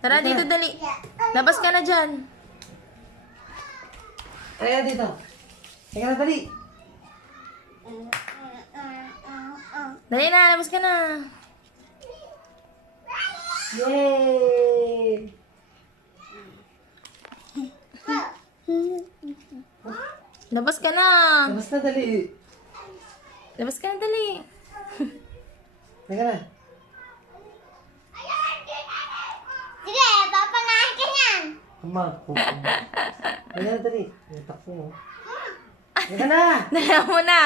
Tara, dito, dali. Labas ka na dyan. Tara dito. Teka na, dali. Dali na, labas ka na. Yay! Labas ka na. Labas na, dali. Labas ka na, dali. Teka na. Sige, papanahin ka niyan. Ama, teka na, dali. Takbo mo. Teka na. Dali mo na.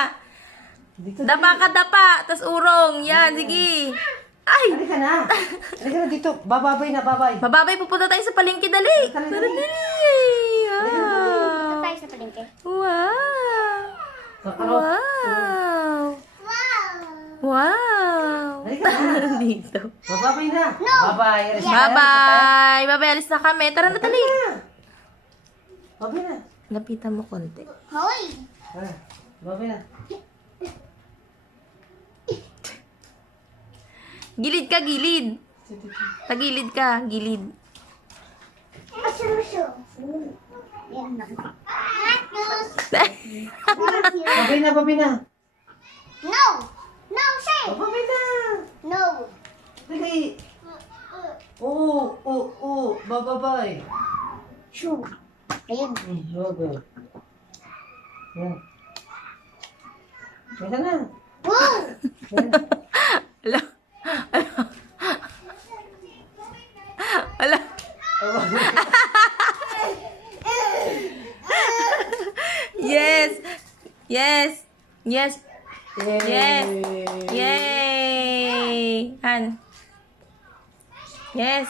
Dito, Dapa ka, dapa. Tas urong. Yan, sige. Ay! Halika na. Halika na dito. Bababay na, babay. Mababay, pupunta tayo sa palengke, dali. Dali, Tara, dali. dali. Ito Wow. tayo sa palengke. Wow. Kakarot. Wow. Wow! Wow. Halika na. Dito. Bababay na. Babay. Alis na tayo. Bye-bye. Bye-bye, alis na kami. Tara na, dali. Babay na. Lapitan mo konti. Hoy! Tara. Babay na. Gilid ka, gilid. Tagilid ka, gilid. Asyusyo. Yan na. Babay na, babay na. No! No, say! Babay na. No! Dali. Oo, oo, oo. Bababay. Shoo! Ayun. Babay. Yan. Teka na. Woo! Yan. Ala. Ala. Yes. Yes. Yes. Yes. Yay! Han. Yes.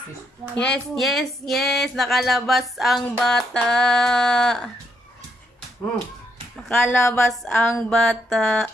Yes, yes, yes. Nakalabas ang bata. Hmm. Nakalabas ang bata.